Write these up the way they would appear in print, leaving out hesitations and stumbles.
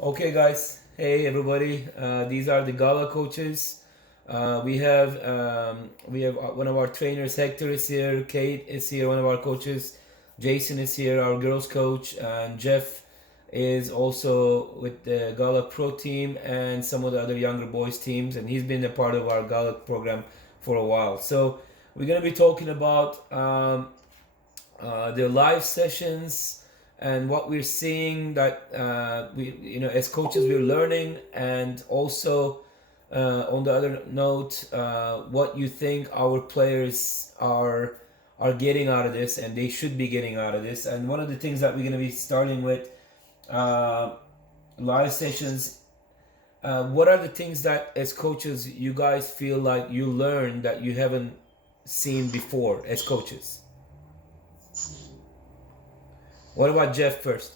Okay, guys. Hey, everybody. These are the Gala coaches. We have one of our trainers, Hector is here. Kate is here. One of our coaches, Jason is here. Our girls coach, and Jeff is also with the Gala Pro team and some of the other younger boys teams, and he's been a part of our Gala program for a while. So we're gonna be talking about the live sessions and what we're seeing that as coaches we're learning, and also on the other note, what you think our players are getting out of this and they should be getting out of this. And one of the things that we're going to be starting with uh, live sessions. What are the things that as coaches you guys feel like you learn that you haven't seen before as coaches? What about Jeff first?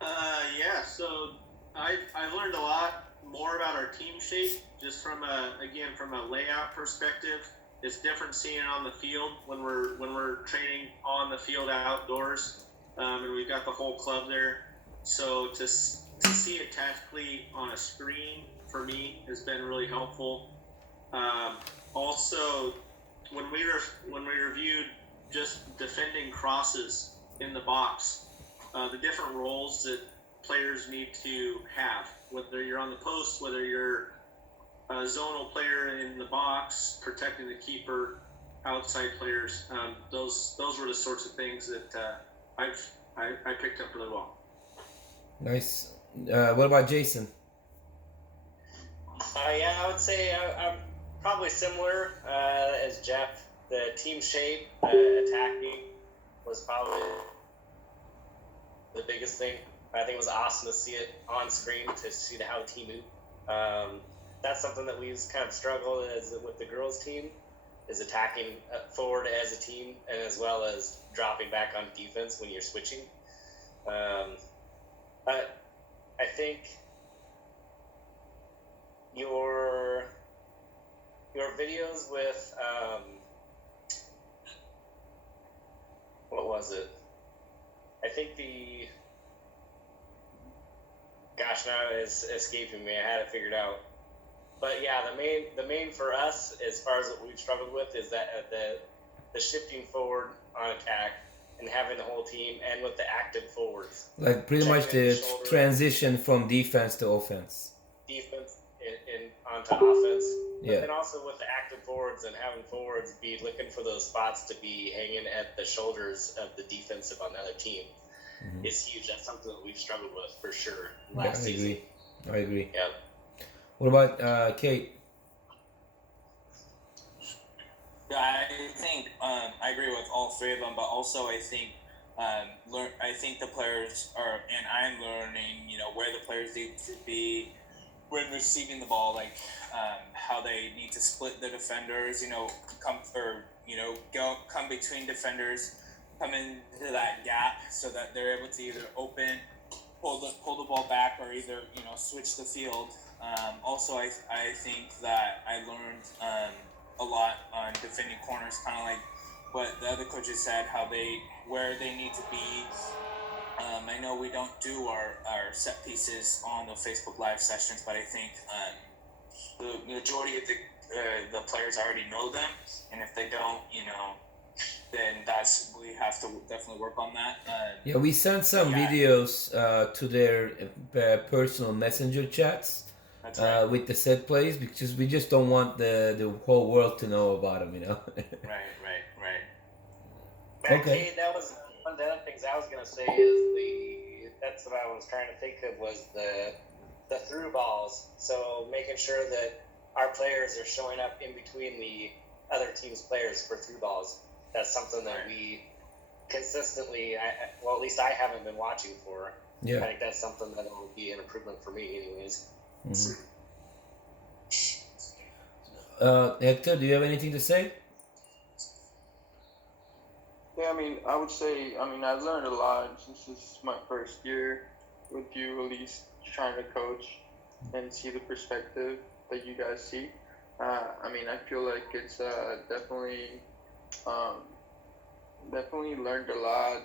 Yeah, so I've learned a lot more about our team shape just from a layout perspective. It's different seeing it on the field when we're training on the field outdoors, and we've got the whole club there. So to see it tactically on a screen for me has been really helpful. Also, when we reviewed just defending crosses in the box, the different roles that players need to have, whether you're on the post, whether you're a zonal player in the box, protecting the keeper, outside players. Those were the sorts of things that I picked up really well. Nice. What about Jason? Yeah, I would say I'm probably similar as Jeff. The team shape, attacking was probably the biggest thing. I think it was awesome to see it on screen, to see how the team moved. That's something that we've kind of struggled as with the girls team, is attacking forward as a team, and as well as dropping back on defense when you're switching. But I think your videos with what was it? I think now it's escaping me. I had it figured out. But yeah, the main for us, as far as what we've struggled with, is that the shifting forward on attack and having the whole team, and with the active forwards, Like pretty much checking in the the shoulder, transition from defense to offense. defense in onto offense. But Yeah. then also with the active forwards, and having forwards be looking for those spots to be hanging at the shoulders of the defensive on the other team is huge. That's something that we've struggled with for sure Yeah, last season. I agree. Yeah. What about Kate? Yeah, I think I agree with all three of them, but also I think I think the players are, and I'm learning, where the players need to be when receiving the ball, like how they need to split the defenders, come between defenders, come into that gap so that they're able to either pull the ball back, or either switch the field. Also, I think that I learned a lot on defending corners, kind of like what the other coaches said, where they need to be. I know we don't do our set pieces on the Facebook Live sessions, but I think the majority of the players already know them, and if they don't, then we have to definitely work on that. Yeah, we sent some videos to their personal messenger chats That's right. with the set plays, because we just don't want the whole world to know about them. Right. Okay. That was one of the other things I was gonna say, is that's what I was trying to think of, was the through balls. So making sure that our players are showing up in between the other team's players for through balls. That's something that we consistently, well, at least I haven't been watching for. Yeah. I think that's something that will be an improvement for me, anyways. Hector, do you have anything to say? Yeah, I would say, I've learned a lot since this is my first year with you, at least trying to coach and see the perspective that you guys see. I feel like it's definitely learned a lot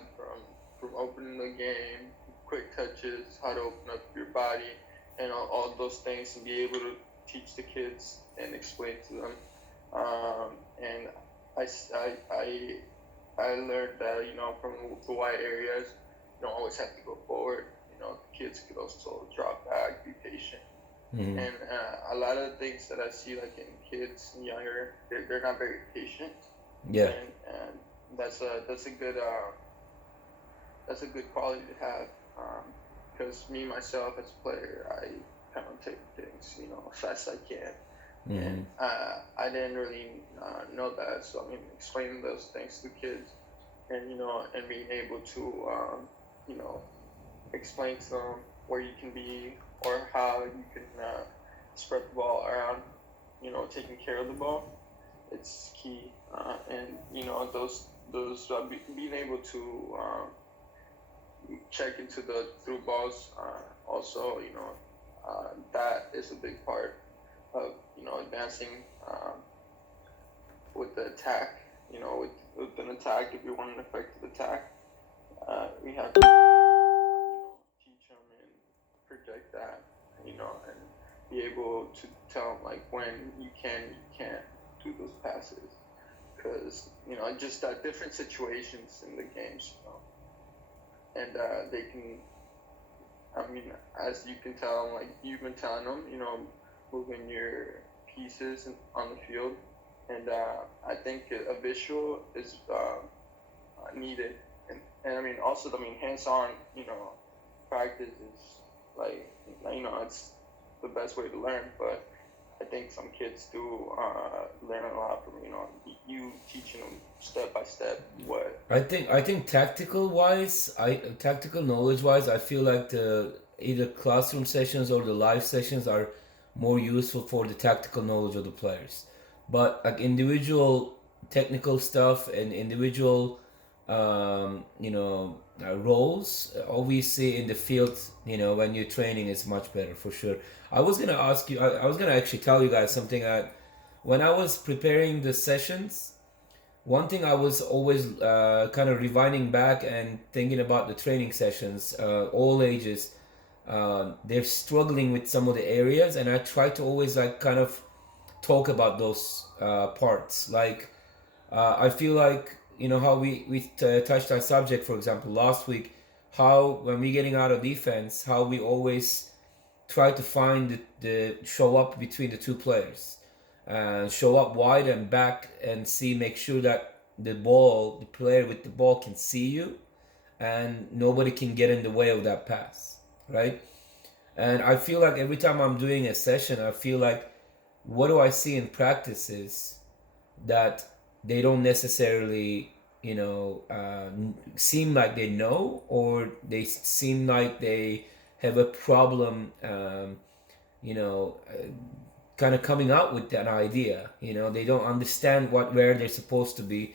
from opening the game, quick touches, how to open up your body, and all those things, and be able to teach the kids and explain to them. And I learned that, from the wide areas, you don't always have to go forward. The kids could also drop back, be patient. Mhm. And a lot of the things that I see, like in kids and younger, they're not very patient. Yeah. And that's a good quality to have. Because me myself as a player, I kind of take things, as fast as I can. Mhm. And I didn't really know that, so I mean, explaining those things to kids, and and being able to explain to them where you can be or how you can spread the ball around, taking care of the ball, it's key. And those being able to check into the through balls, also, that is a big part of advancing with the attack. With an attack, if you want an effective attack, we have to teach them and project that, and be able to tell them like when you can't do those passes, because just different situations in the games, and they can. I mean, as you can tell, like you've been telling them, moving your pieces on the field, and I think a visual is needed, and I mean also, hands-on, practice is like, it's the best way to learn, but I think some kids do learn a lot from you teaching them step by step what. I think tactical knowledge wise, I feel like the either classroom sessions or the live sessions are more useful for the tactical knowledge of the players. But like individual technical stuff and individual roles, obviously in the field, when you're training, is much better for sure. I was gonna ask you. I was gonna actually tell you guys something that when I was preparing the sessions, one thing I was always kind of rewinding back and thinking about the training sessions, all ages, they're struggling with some of the areas, and I try to always like kind of talk about those parts. Like I feel like how we touched that subject, for example, last week, how when we getting out of defense, how we always try to find the show up between the two players, and show up wide and back, and make sure that the player with the ball can see you, and nobody can get in the way of that pass, right? And I feel like every time I'm doing a session, I feel like what do I see in practices that they don't necessarily, seem like they know, or they seem like they have a problem, kind of coming out with that idea. They don't understand where they're supposed to be.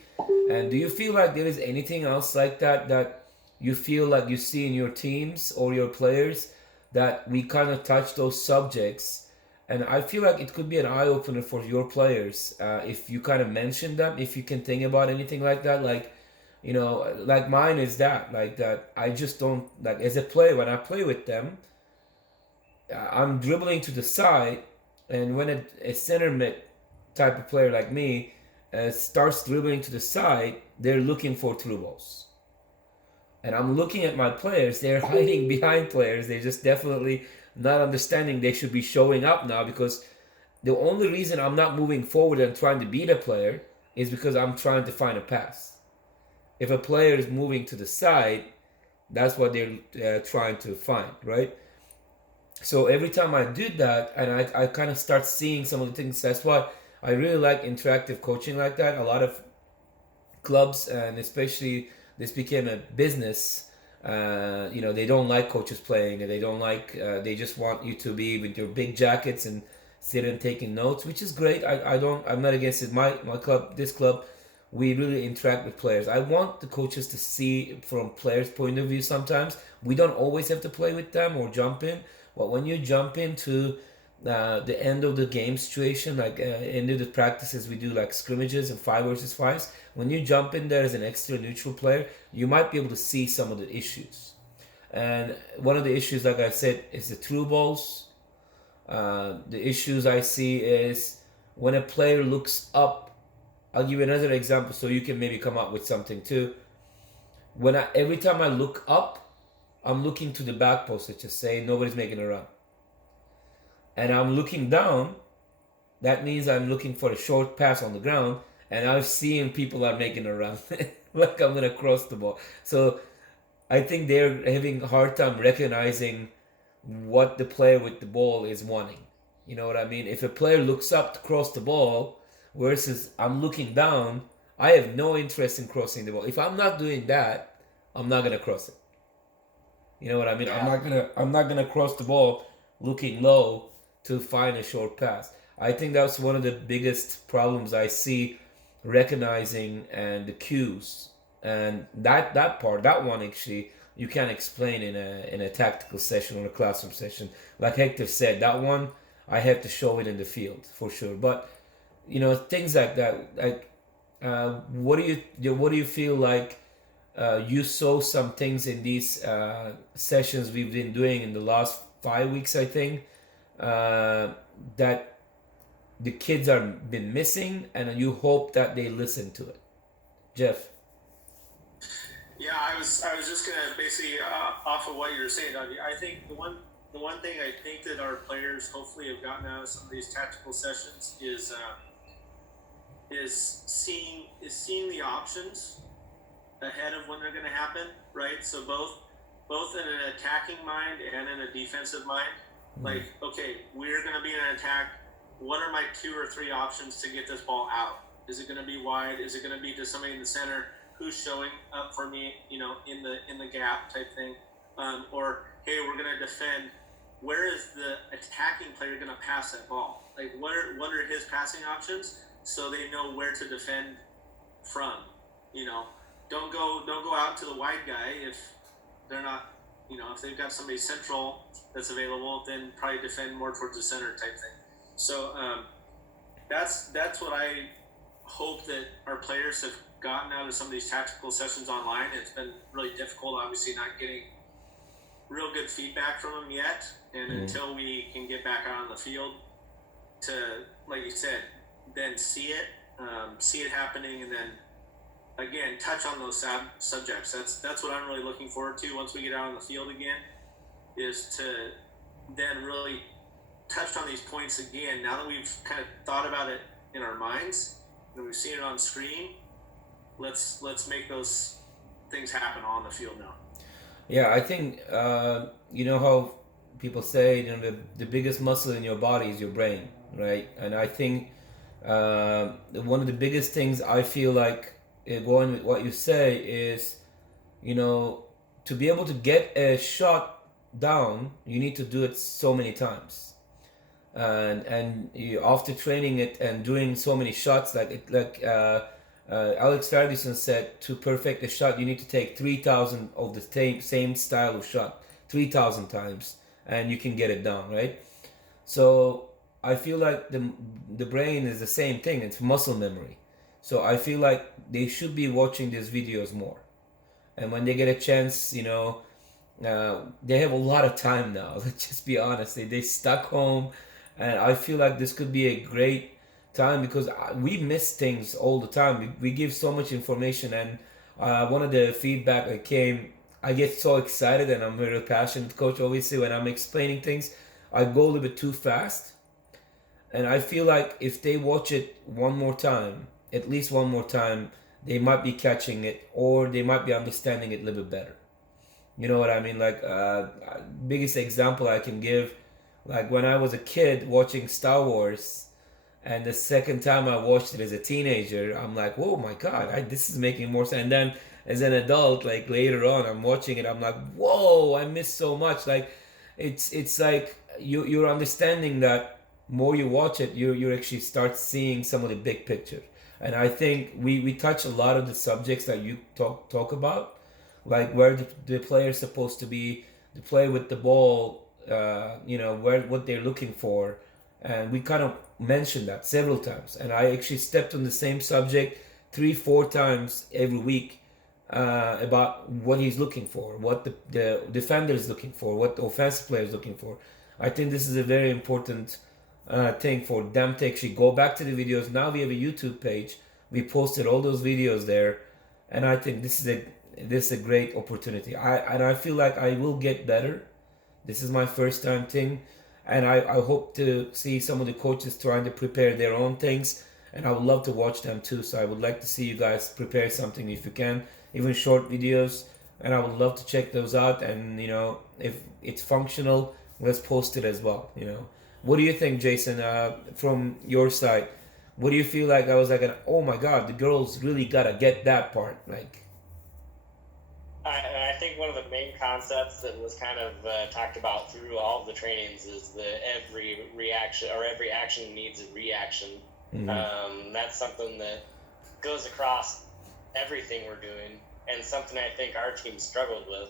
And do you feel like there is anything else like that you feel like you see in your teams or your players, that we kind of touch those subjects? And I feel like it could be an eye-opener for your players, if you kind of mention them, if you can think about anything like that. Like, like mine is that, like that I just don't, like as a player, when I play with them, I'm dribbling to the side, and when a center mid type of player like me starts dribbling to the side, they're looking for through balls. And I'm looking at my players, they're hiding behind players. They're just definitely not understanding they should be showing up now, because the only reason I'm not moving forward and trying to beat a player is because I'm trying to find a pass. If a player is moving to the side, that's what they're trying to find, right? So every time I do that, and I kind of start seeing some of the things, that's why I really like interactive coaching like that. A lot of clubs, and especially this became a business, they don't like coaches playing, and they don't like, they just want you to be with your big jackets and sit and taking notes, which is great. I'm not against it. My club, this club, we really interact with players. I want the coaches to see from players' point of view sometimes. We don't always have to play with them or jump in, but when you jump into the end of the game situation, like into the practices we do, like scrimmages and 5 versus 5s, when you jump in there as an extra neutral player, you might be able to see some of the issues. And one of the issues, like I said, is the through balls. The issues I see is when a player looks up. I'll give you another example so you can maybe come up with something too. Every time I look up, I'm looking to the back post, let's just say nobody's making a run. And I'm looking down, that means I'm looking for a short pass on the ground, and I'm seeing people are making a run. Like I'm gonna cross the ball. So I think they're having a hard time recognizing what the player with the ball is wanting. You know what I mean? If a player looks up to cross the ball versus I'm looking down, I have no interest in crossing the ball. If I'm not doing that, I'm not gonna cross it. You know what I mean? Yeah. I'm not gonna cross the ball looking low to find a short pass. I think that's one of the biggest problems I see recognizing and the cues. And that one actually you can explain in a tactical session or a classroom session. Like Hector said, that one I have to show it in the field for sure. But things like that. Like, what do you feel like? You saw some things in these sessions we've been doing in the last 5 weeks, I think, that the kids are been missing, and you hope that they listen to it. Jeff. Yeah, I was just gonna basically off of what you were saying, Dougie. I think the one thing I think that our players hopefully have gotten out of some of these tactical sessions is seeing the options ahead of when they're going to happen, right? So both in an attacking mind and in a defensive mind. Like, okay, we're going to be in an attack. What are my 2 or 3 options to get this ball out? Is it going to be wide? Is it going to be to somebody in the center? Who's showing up for me? In the gap type thing. Or hey, we're going to defend. Where is the attacking player going to pass that ball? Like, what are his passing options so they know where to defend from? Don't go out to the wide guy if they're not, if they've got somebody central that's available, then probably defend more towards the center type thing. So that's what I hope that our players have gotten out of some of these tactical sessions online. It's been really difficult, obviously, not getting real good feedback from them yet. And until we can get back out on the field to, like you said, then see it happening, and then again touch on those subjects. That's what I'm really looking forward to once we get out on the field again, is to then really touch on these points again. Now that we've kind of thought about it in our minds and we've seen it on screen, let's make those things happen on the field now. Yeah, I think how people say the biggest muscle in your body is your brain, right? And I think one of the biggest things I feel like, going with what you say, is to be able to get a shot down, you need to do it so many times, and you, after training it and doing so many shots, Alex Ferguson said, to perfect a shot you need to take 3,000 of the same style of shot 3,000 times, and you can get it down, right? So I feel like the brain is the same thing. It's muscle memory. So I feel like they should be watching these videos more. And when they get a chance, they have a lot of time now. Let's just be honest. They stuck home. And I feel like this could be a great time, because we miss things all the time. We give so much information. And one of the feedback that came, I get so excited, and I'm a very passionate coach, obviously, when I'm explaining things. I go a little bit too fast. And I feel like if they watch it one more time, at least one more time, they might be catching it, or they might be understanding it a little bit better. You know what I mean? Like, biggest example I can give, like when I was a kid watching Star Wars, and the second time I watched it as a teenager, I'm like, oh my God, this is making more sense. And then as an adult, like later on, I'm watching it, I'm like, whoa, I missed so much. Like, it's like you're understanding that more you watch it, you actually start seeing some of the big picture. And I think we touch a lot of the subjects that you talk about, like where the player is supposed to be, to play with the ball, what they're looking for. And we kind of mentioned that several times. And I actually stepped on the same subject 3-4 times every week, about what he's looking for, what the defender is looking for, what the offensive player is looking for. I think this is a very important thing for them to actually go back to the videos. Now we have a YouTube page. We posted all those videos there, and I think this is a great opportunity. I feel like I will get better. This is my first time thing, and I hope to see some of the coaches trying to prepare their own things, and I would love to watch them too. So I would like to see you guys prepare something if you can, even short videos, and I would love to check those out. And if it's functional, let's post it as well. What do you think, Jason? From your side, what do you feel like? I was like, oh my God, the girls really gotta get that part. Like, I think one of the main concepts that was kind of talked about through all of the trainings is that every reaction or every action needs a reaction. That's something that goes across everything we're doing, and something I think our team struggled with.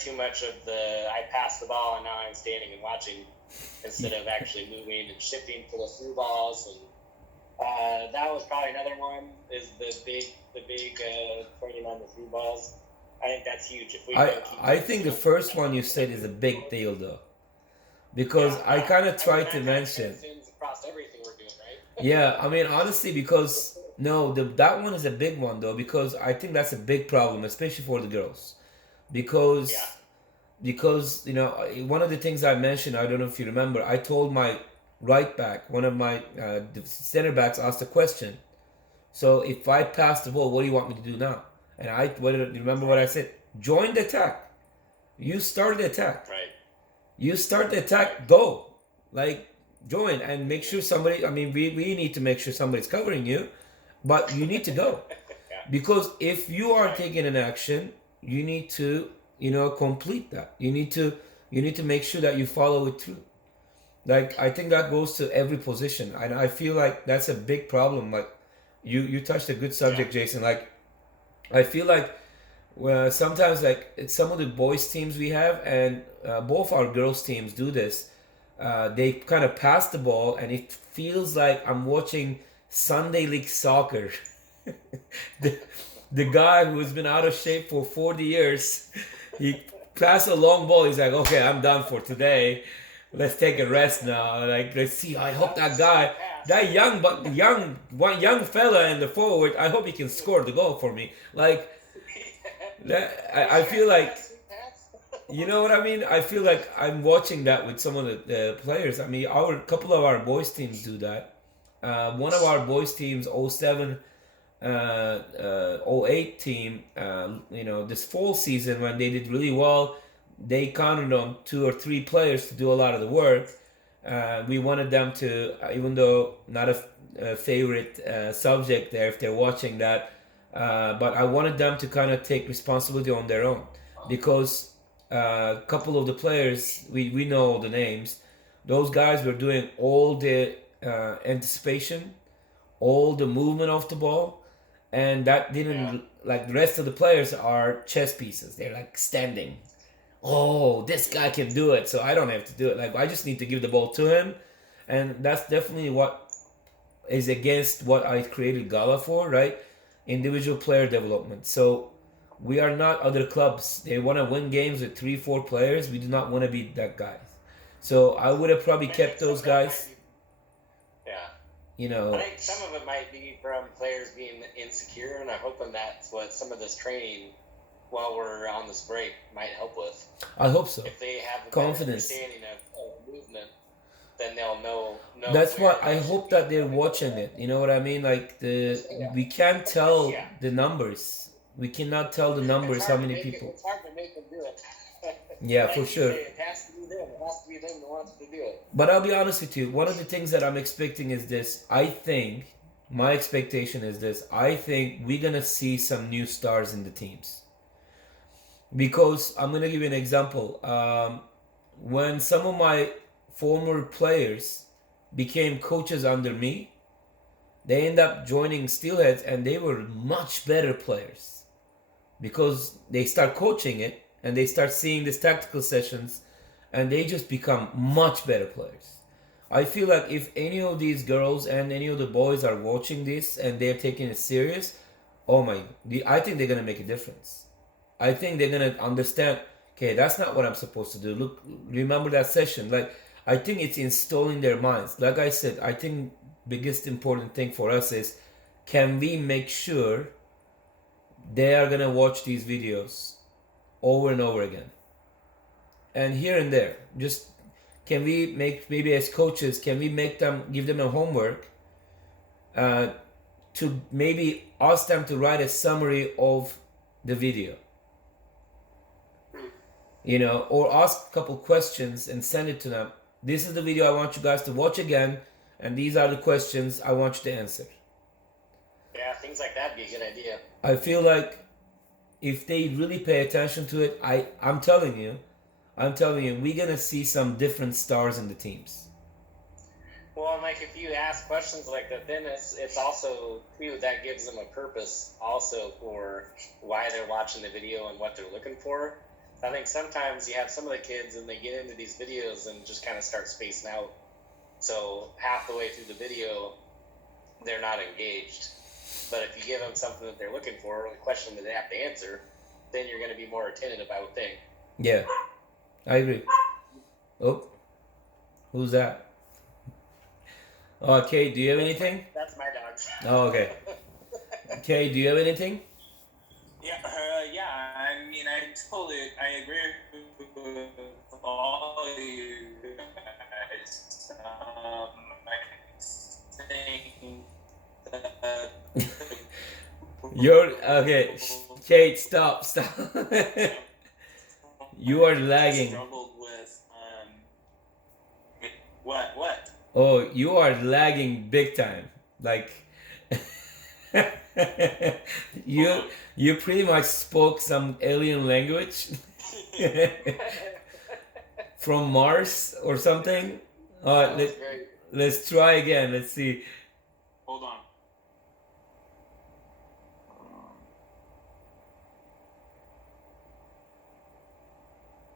Too much of the I passed the ball and now I'm standing and watching instead of actually moving and shifting for the through balls, and that was probably another one is the big training on the through balls. I think that's huge. If we I think the first one you said is a big deal though, because I kind of tried to mention across everything we're doing, right? Yeah, I mean honestly, because no, that one is a big one though, because I think that's a big problem, especially for the girls, because one of the things I mentioned, I don't know if you remember, I told my right back, one of my center backs asked a question. So if I pass the ball, what do you want me to do now? And remember what I said? Join the attack. You start the attack. Right. You start the attack. Go. Like join and make sure somebody. I mean, we need to make sure somebody's covering you, but you need to go because if you are taking an action, you need to complete that. You need to make sure that you follow it through. Like I think that goes to every position, and I feel like that's a big problem. Like you touched a good subject, Jason. Like I feel like sometimes like it's some of the boys teams we have, and both our girls teams do this. They kind of pass the ball, and it feels like I'm watching Sunday League soccer. the guy who's been out of shape for 40 years, he passed a long ball. He's like, okay, I'm done for today. Let's take a rest now. Like, let's see. I hope that young fella in the forward, I hope he can score the goal for me. Like, I feel like, you know what I mean? I feel like I'm watching that with some of the players. I mean, a couple of our boys teams do that. One of our boys teams, 07, 08 team, this fall season when they did really well, they counted on 2 or 3 players to do a lot of the work. We wanted them to, even though not a favorite subject there if they're watching that, but I wanted them to kind of take responsibility on their own, because a couple of the players, we know all the names, those guys were doing all the anticipation, all the movement of the ball, and that didn't, like the rest of the players are chess pieces. They're like standing. Oh, this guy can do it, so I don't have to do it. Like I just need to give the ball to him, and that's definitely what is against what I created Gala for, right? Individual player development. So we are not other clubs. They want to win games with 3-4 players. We do not want to be that guy. So I would have probably kept those guys. I think some of it might be from players being insecure, and I'm hoping that's what some of this training while we're on this break might help with. I hope so. If they have a confidence, understanding of movement, then they'll know. That's why I hope that they're watching it. You know what I mean? Like we can't tell the numbers. We cannot tell the numbers how many people. It's hard to make them do it. Yeah, for sure. It has to be them. It has to be them that wants to do it. But I'll be honest with you. One of the things that I'm expecting is this. I think my expectation is this. I think we're gonna see some new stars in the teams. Because I'm gonna give you an example. When some of my former players became coaches under me, they end up joining Steelheads, and they were much better players because they start coaching it and they start seeing these tactical sessions, and they just become much better players. I feel like if any of these girls and any of the boys are watching this and they're taking it serious, I think they're gonna make a difference. I think they're gonna understand. Okay, that's not what I'm supposed to do. Look, remember that session. Like, I think it's installing their minds. Like I said, I think biggest important thing for us is, can we make sure they are gonna watch these videos over and over again, and here and there. Just, can we make, maybe as coaches, can we make them, give them a homework, to maybe ask them to write a summary of the video, or ask a couple questions and send it to them. This is the video I want you guys to watch again, and these are the questions I want you to answer. Yeah, things like that would be a good idea. I feel like if they really pay attention to it, I'm telling you, we're gonna see some different stars in the teams. Well, Mike, if you ask questions like that, then it's also too, that gives them a purpose also for why they're watching the video and what they're looking for. I think sometimes you have some of the kids and they get into these videos and just kind of start spacing out. So half the way through the video, they're not engaged. But if you give them something that they're looking for, a question that they have to answer, then you're going to be more attentive, I would think. Yeah, I agree. Oh, who's that? Kate, do you have anything? That's my dogs. Oh, okay. Kate, do you have anything? Yeah, I mean, I agree with all you guys. I think that You're okay. Kate, stop. You are lagging. struggled with what? Oh, you are lagging big time. Like, you pretty much spoke some alien language from Mars or something. That was great. Let's try again. Let's see. Hold on.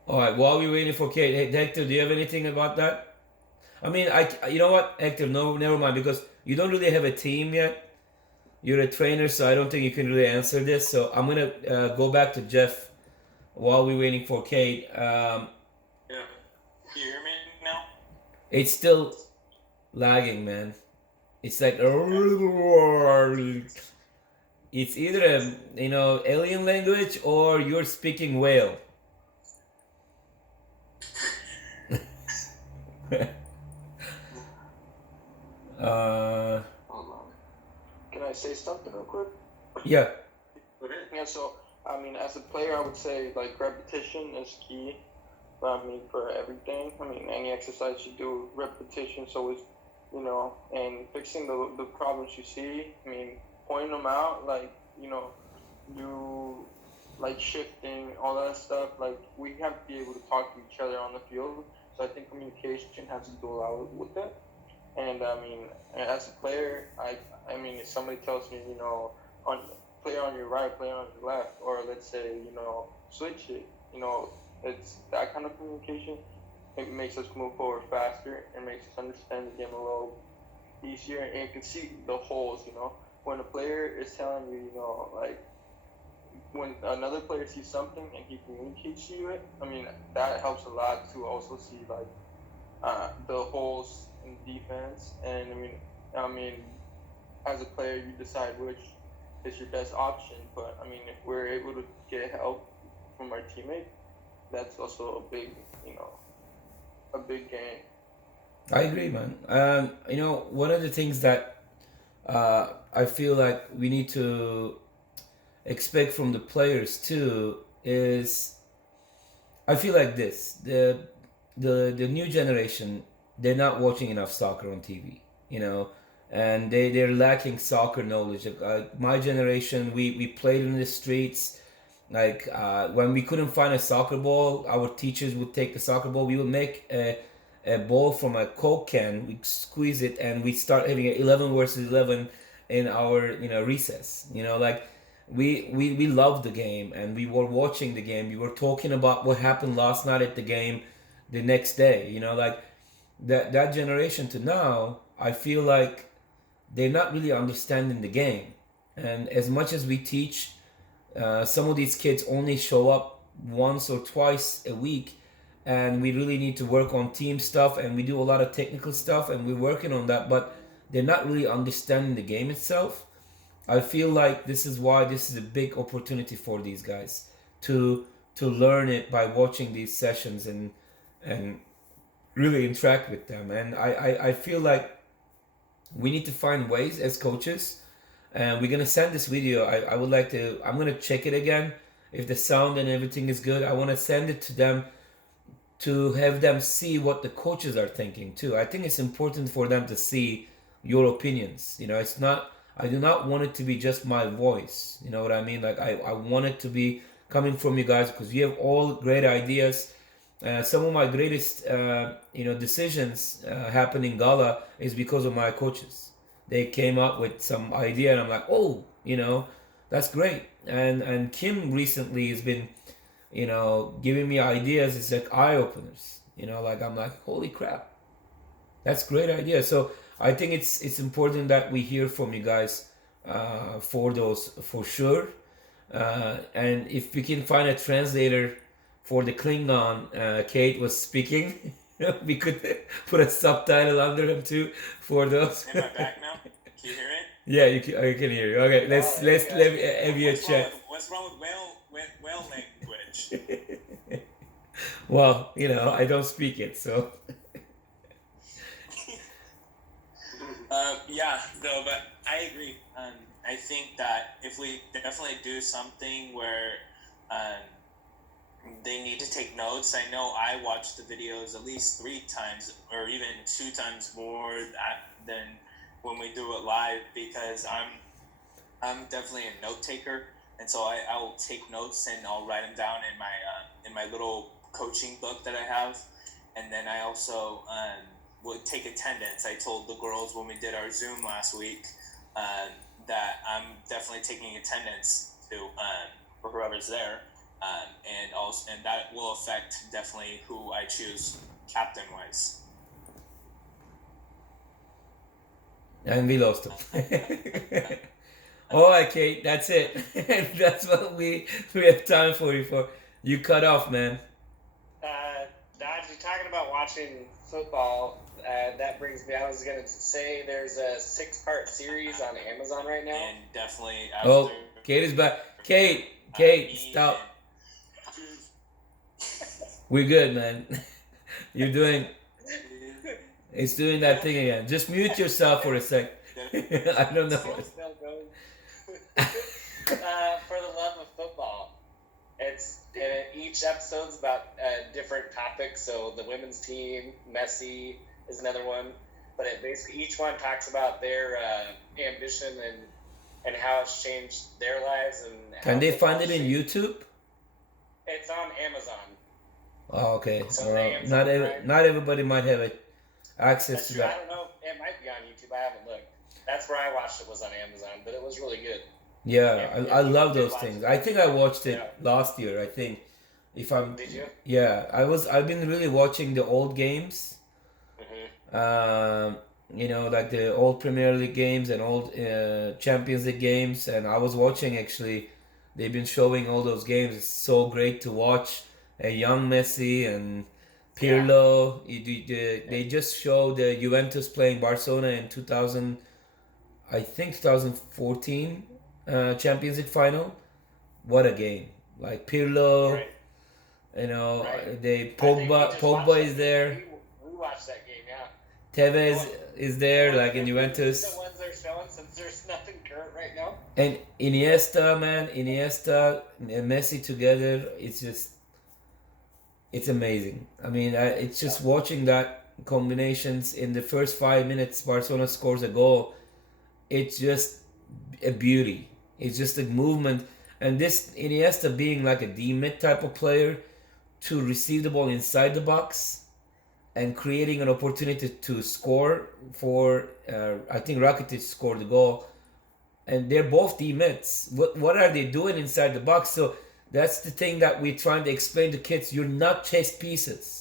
All right. While we're waiting for Kate, hey, Hector, do you have anything about that? I mean, you know what, Hector? No, never mind, because you don't really have a team yet. You're a trainer, so I don't think you can really answer this. So I'm gonna go back to Jeff while we're waiting for Kate. Yeah. Can you hear me now? It's still lagging, man. It's like it's either a alien language or you're speaking whale. Hold on. Can I say something real quick? Yeah. Yeah, so, I mean, as a player, I would say, like, repetition is key. I mean, for everything. I mean, any exercise you do, repetition, so it's, and fixing the problems you see. I mean, pointing them out, like, you, like, shifting, all that stuff. Like, we have to be able to talk to each other on the field. So I think communication has to do a lot with that. And I mean, as a player, I mean, if somebody tells me, play on your right, play on your left, or let's say, switch it, it's that kind of communication. It makes us move forward faster and makes us understand the game a little easier, and you can see the holes, when a player is telling you, like, when another player sees something and he communicates to you it, I mean, that helps a lot to also see, like, the holes in defense. And I mean, as a player, you decide which is your best option. But I mean, if we're able to get help from our teammate, that's also a big, a big gain. I agree, man. One of the things that I feel like we need to expect from the players too is, I feel like this: the new generation, they're not watching enough soccer on TV, and they're lacking soccer knowledge. My generation, we played in the streets. Like, when we couldn't find a soccer ball, our teachers would take the soccer ball. We would make a ball from a Coke can, we squeeze it, and we start having an 11 versus 11 in our recess. Like, we loved the game, and we were watching the game. We were talking about what happened last night at the game the next day. Like, that generation to now, I feel like they're not really understanding the game. And as much as we teach, some of these kids only show up once or twice a week, and we really need to work on team stuff, and we do a lot of technical stuff, and we're working on that, but they're not really understanding the game itself. I feel like this is why this is a big opportunity for these guys to learn it by watching these sessions and really interact with them. And I feel like we need to find ways as coaches, and we're gonna send this video. I would like to, I'm gonna check it again. If the sound and everything is good, I want to send it to them to have them see what the coaches are thinking too. I think it's important for them to see your opinions. You know, it's not, I do not want it to be just my voice. You know what I mean? Like I want it to be coming from you guys, because you have all great ideas. Some of my greatest, decisions happen in Gala is because of my coaches. They came up with some idea, and I'm like, oh, that's great. And Kim recently has been, giving me ideas. It's like eye openers. Like I'm like, holy crap, that's great idea. So I think it's important that we hear from you guys for those, for sure. And if we can find a translator for the Klingon Kate was speaking, we could put a subtitle under him too for those. Am I back now? Can you hear it? Yeah, I can hear you. Okay, let's let me have you chat. What's wrong with whale language? Well, I don't speak it, so. But I agree. I think that if we definitely do something where they need to take notes. I know I watch the videos at least 3 times or even 2 times more than when we do it live, because I'm definitely a note taker, and so I will take notes and I'll write them down in my little coaching book that I have, and then I also would take attendance. I told the girls when we did our Zoom last week that I'm definitely taking attendance to for whoever's there. And that will affect definitely who I choose captain wise. And we lost him. All right, Kate, that's it. That's what we have time for you for. You cut off, man. Dodge, you're talking about watching football. That brings me, I was going to say there's a 6-part series on Amazon right now. And definitely after... Oh, Kate is back. Kate, stop. We're good, man. It's doing that thing again. Just mute yourself for a sec. I don't know. For the love of football. Each episode's about a different topic. So the women's team, Messi is another one. But basically each one talks about their ambition and how it's changed their lives. And can they find it in YouTube? It's on Amazon. Oh, okay. So not everybody might have it access to that. I don't know. It might be on YouTube. I haven't looked. That's where I watched it, was on Amazon, but it was really good. Yeah, I love those things. I think I watched it last year. I think Did you? Yeah, I've been really watching the old games. Like the old Premier League games and old Champions League games, and I was watching actually. They've been showing all those games. It's so great to watch a young Messi and Pirlo. They just showed the Juventus playing Barcelona in 2014 Champions League final. What a game! Like Pirlo, right. Pogba is there. We watched that game, yeah. Tevez is there, like in Juventus. The ones they're showing, since there's nothing current right now. And Iniesta and Messi together, it's amazing. I mean, it's just watching that combinations in the first 5 minutes, Barcelona scores a goal. It's just a beauty. It's just a movement. And this Iniesta being like a D-mid type of player to receive the ball inside the box and creating an opportunity to score for, I think Rakitic scored the goal. And they're both D-mids. What are they doing inside the box? So that's the thing that we're trying to explain to kids. You're not chess pieces.